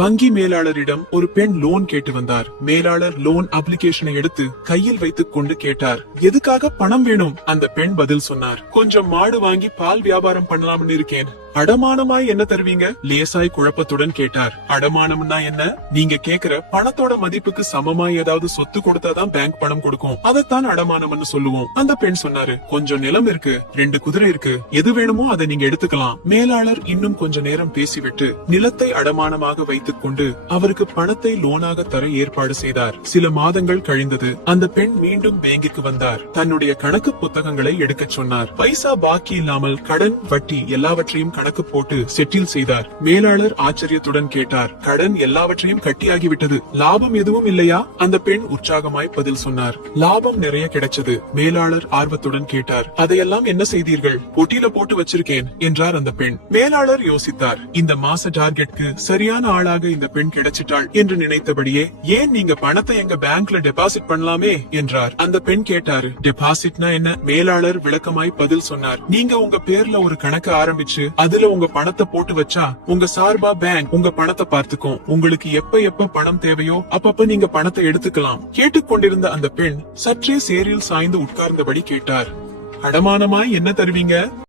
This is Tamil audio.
வங்கி மேலாளரிடம் ஒரு பெண் லோன் கேட்டு வந்தார். மேலாளர் லோன் அப்ளிகேஷனை எடுத்து கையில் வைத்துக் கொண்டு கேட்டார், எதுக்காக பணம் வேணும்? அந்த பெண் பதில் சொன்னார், கொஞ்சம் மாடு வாங்கி பால் வியாபாரம் பண்ணலாம்னு இருக்கேன். அடமானமாய் என்ன தருவீங்க? லேசாய் குழப்பத்துடன் கேட்டார். அடமானம்னா என்ன? நீங்க கேக்குற பணத்தோட மதிப்புக்கு சமமாய் ஏதாவது சொத்து கொடுத்தாதான் பேங்க் பணம் கொடுக்கும், அதைத்தான் அடமானம்னு சொல்லுவோம். அந்த பெண் சொன்னாரு, கொஞ்சம் நிலம் இருக்கு, 2 குதிரை இருக்கு, எது வேணுமோ அதை நீங்க எடுத்துக்கலாம். மேலாளர் இன்னும் கொஞ்ச நேரம் பேசிவிட்டு நிலத்தை அடமானமாக வைத்துக் கொண்டு அவருக்கு பணத்தை லோனாக தர ஏற்பாடு செய்தார். சில மாதங்கள் கழிந்தது. அந்த பெண் மீண்டும் பேங்கிற்கு வந்தார். தன்னுடைய கணக்கு புத்தகங்களை எடுக்கச் சொன்னார். பைசா பாக்கி இல்லாமல் கடன், வட்டி எல்லாவற்றையும் கணக்கு போட்டு செட்டில் செய்தார். மேலாளர் ஆச்சரியத்துடன் கேட்டார், கடன் எல்லாவற்றையும் கட்டியாகிவிட்டது, லாபம் எதுவும் இல்லையா? அந்த பெண் உற்சாகமாய் பதில் சொன்னார், லாபம் நிறைய கிடைச்சது. மேலாளர் ஆர்வத்துடன் கேட்டார், அதையெல்லாம் என்ன செய்தீர்கள்? பொட்டியில போட்டு வச்சிருக்கேன் என்றார் அந்த பெண். மேலாளர் யோசித்தார், இந்த மாச டார்கெட்க்கு சரியான ஆளாக இந்த பெண் கிடைச்சிட்டாள் என்று நினைத்தபடியே, ஏன் நீங்க பணத்தை எங்க பேங்க்ல டெபாசிட் பண்ணலாமே என்றார். அந்த பெண் கேட்டாரு, டெபாசிட்னா என்ன? மேலாளர் விளக்கமாய் பதில் சொன்னார், நீங்க உங்க பேர்ல ஒரு கணக்கு ஆரம்பிச்சு அதுல உங்க பணத்தை போட்டு வச்சா உங்க சார்பா பேங்க் உங்க பணத்தை பார்த்துக்கும். உங்களுக்கு எப்ப பணம் தேவையோ அப்பப்ப நீங்க பணத்தை எடுத்துக்கலாம். கேட்டுக்கொண்டிருந்த அந்த பெண் சற்றே சேரில் சாய்ந்து உட்கார்ந்தபடி கேட்டார், அடமானமாய் என்ன தருவீங்க?